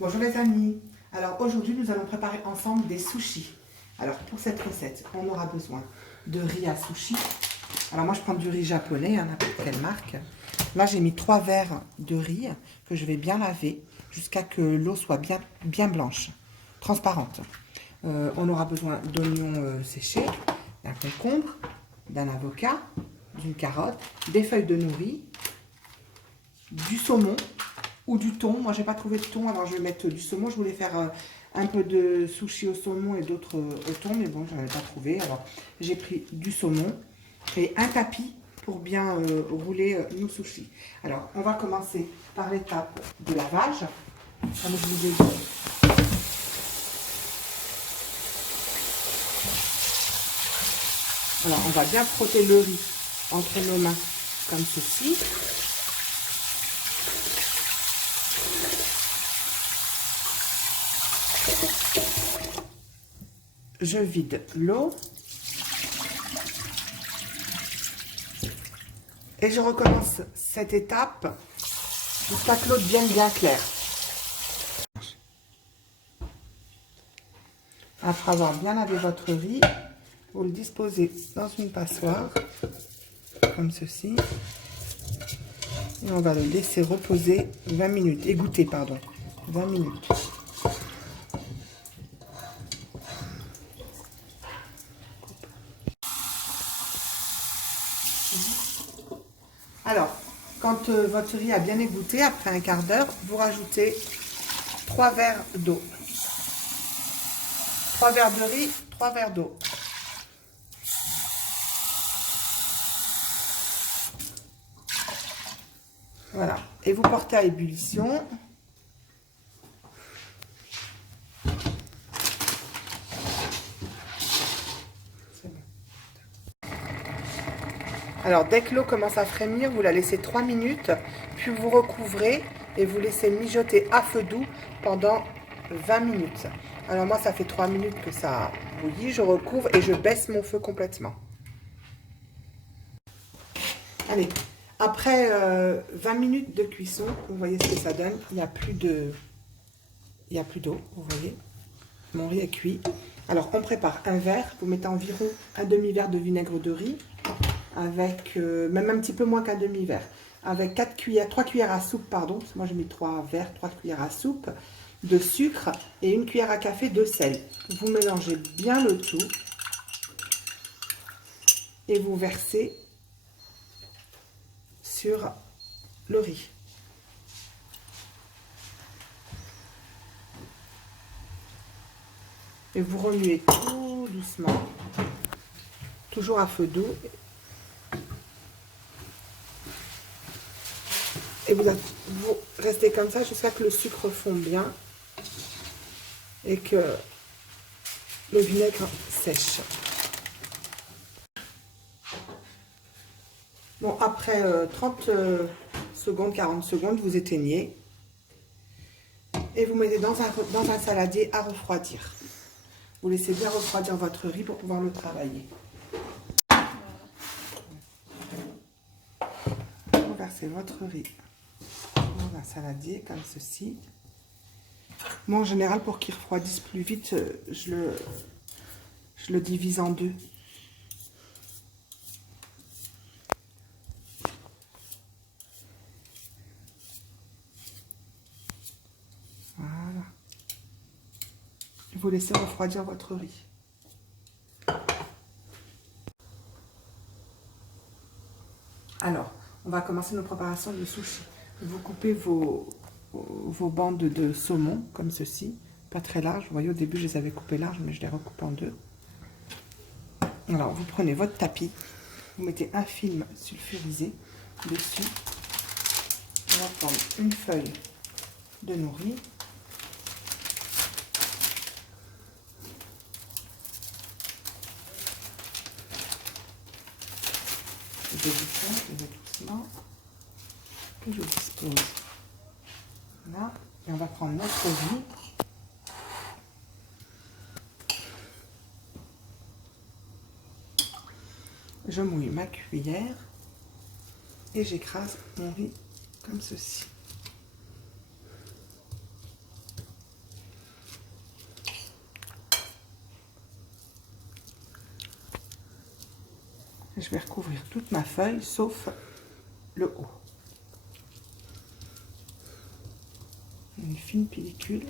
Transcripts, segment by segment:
Bonjour les amis, alors aujourd'hui nous allons préparer ensemble des sushis. Alors pour cette recette, on aura besoin de riz à sushi. Alors moi je prends du riz japonais, n'importe quelle marque. Là j'ai mis 3 verres de riz que je vais bien laver jusqu'à que l'eau soit bien blanche, transparente. On aura besoin d'oignons séchés, d'un concombre, d'un avocat, d'une carotte, des feuilles de nori, du saumon ou du thon. Moi j'ai pas trouvé de thon, alors je vais mettre du saumon. Je voulais faire un peu de sushi au saumon et d'autres au thon, mais bon, j'en ai pas trouvé. Alors j'ai pris du saumon et un tapis pour bien rouler nos sushis. Alors on va commencer par l'étape de lavage, comme je vous ai dit. Alors on va bien frotter le riz entre nos mains comme ceci. Je vide l'eau et je recommence cette étape jusqu'à que l'eau devienne bien claire. Après avoir bien lavé votre riz, vous le disposez dans une passoire, comme ceci. Et on va le laisser reposer 20 minutes, égoutter, pardon, 20 minutes. Alors, quand votre riz a bien égoutté, après un quart d'heure, vous rajoutez 3 verres d'eau. 3 verres de riz, 3 verres d'eau. Voilà. Et vous portez à ébullition. Alors, dès que l'eau commence à frémir, vous la laissez 3 minutes, puis vous recouvrez et vous laissez mijoter à feu doux pendant 20 minutes. Alors moi, ça fait 3 minutes que ça bouillit, je recouvre et je baisse mon feu complètement. Allez, après 20 minutes de cuisson, vous voyez ce que ça donne. Il n'y a plus d'eau, vous voyez. Mon riz est cuit. Alors, on prépare un verre. Vous mettez environ un demi-verre de vinaigre de riz, avec même un petit peu moins qu'un demi-verre, avec 3 cuillères à soupe, pardon, parce que moi j'ai mis 3 verres, 3 cuillères à soupe de sucre et 1 cuillère à café de sel. Vous mélangez bien le tout et vous versez sur le riz. Et vous remuez tout doucement, toujours à feu doux. Et vous restez comme ça jusqu'à que le sucre fonde bien et que le vinaigre sèche. Bon, après 30 secondes, 40 secondes, vous éteignez et vous mettez dans un saladier à refroidir. Vous laissez bien refroidir votre riz pour pouvoir le travailler. Vous versez votre riz dans un saladier comme ceci. Moi, en général, pour qu'il refroidisse plus vite, je le divise en deux. Voilà. Vous laissez refroidir votre riz. Alors, on va commencer nos préparations de sushi. Vous coupez vos bandes de saumon, comme ceci, pas très larges. Vous voyez, au début, je les avais coupées larges, mais je les recoupe en deux. Alors, vous prenez votre tapis, vous mettez un film sulfurisé dessus. On va prendre une feuille de nori. Je vais doucement, que je dispose là, et on va prendre notre riz. Je mouille ma cuillère et j'écrase mon riz comme ceci. Et je vais recouvrir toute ma feuille sauf le haut. Une fine pellicule.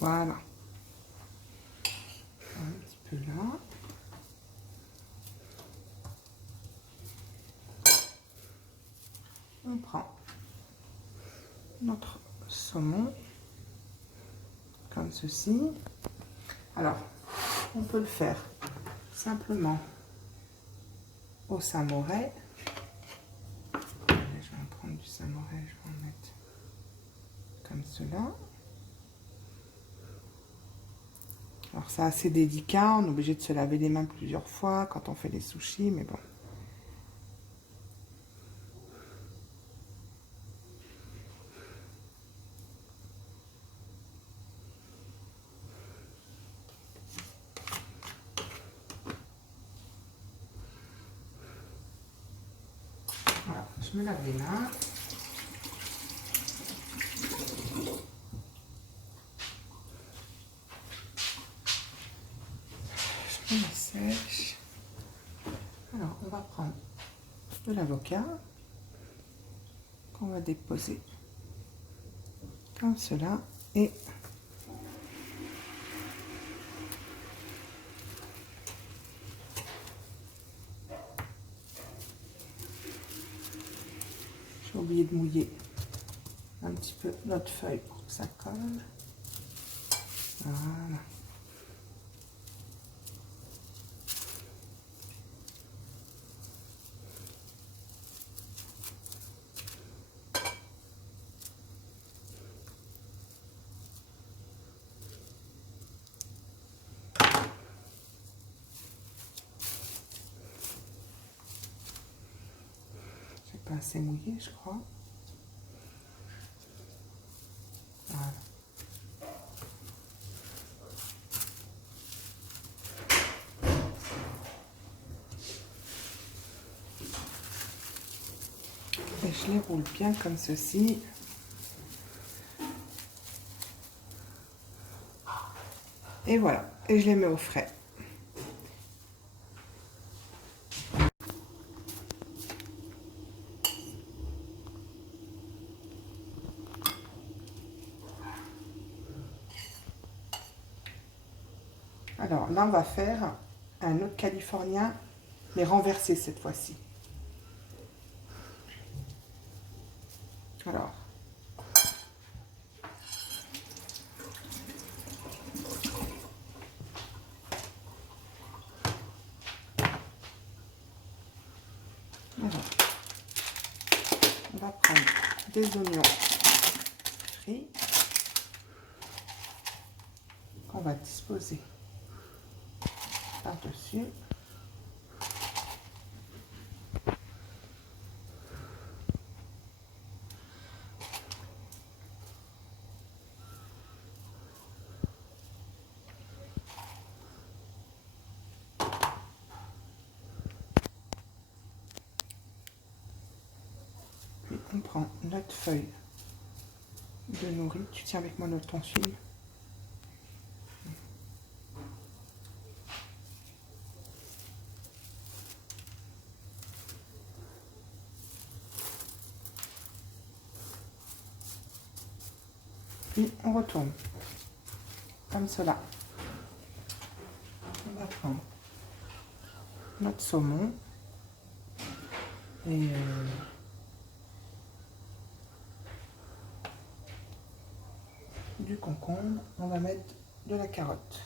Voilà. Un petit peu là. On prend notre saumon comme ceci. Alors, on peut le faire simplement au samouraï. Je vais en prendre du samouraï, je vais en mettre comme cela. Alors c'est assez délicat, on est obligé de se laver les mains plusieurs fois quand on fait les sushis, mais bon. Voilà, je me lave les mains. Je me la sèche. Alors, on va prendre de l'avocat qu'on va déposer comme cela et j'ai oublié de mouiller un petit peu notre feuille pour que ça colle. Voilà. Pas assez mouillé, je crois. Voilà. Et je les roule bien comme ceci. Et voilà. Et je les mets au frais. Alors là, on va faire un autre californien, mais renversé cette fois-ci. Alors, on va prendre des oignons frits qu'on va disposer par-dessus. Puis on prend notre feuille de nori. Tu tiens avec moi notre ton film. Puis on retourne comme cela. notre saumon et du concombre. On va mettre de la carotte.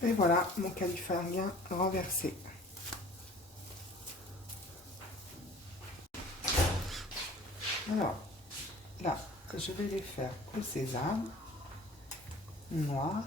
Et voilà mon californien renversé. Alors, là, je vais les faire au sésame noir.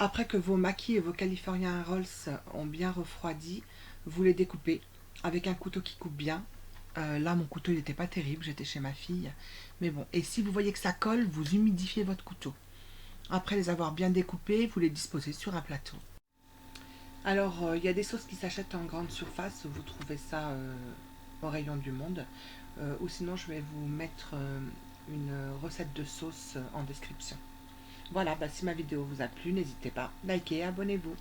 Après que vos maquis et vos Californian Rolls ont bien refroidi, vous les découpez avec un couteau qui coupe bien. Là, mon couteau n'était pas terrible, j'étais chez ma fille. Mais bon, et si vous voyez que ça colle, vous humidifiez votre couteau. Après les avoir bien découpés, vous les disposez sur un plateau. Alors, il y a des sauces qui s'achètent en grande surface, vous trouvez ça au rayon du monde. Ou sinon, je vais vous mettre une recette de sauce en description. Voilà, bah, si ma vidéo vous a plu, n'hésitez pas, likez, abonnez-vous.